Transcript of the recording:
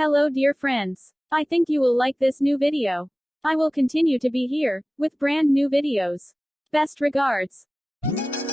Hello dear friends. I think you will like this new video. I will continue to be here, with brand new videos. Best regards.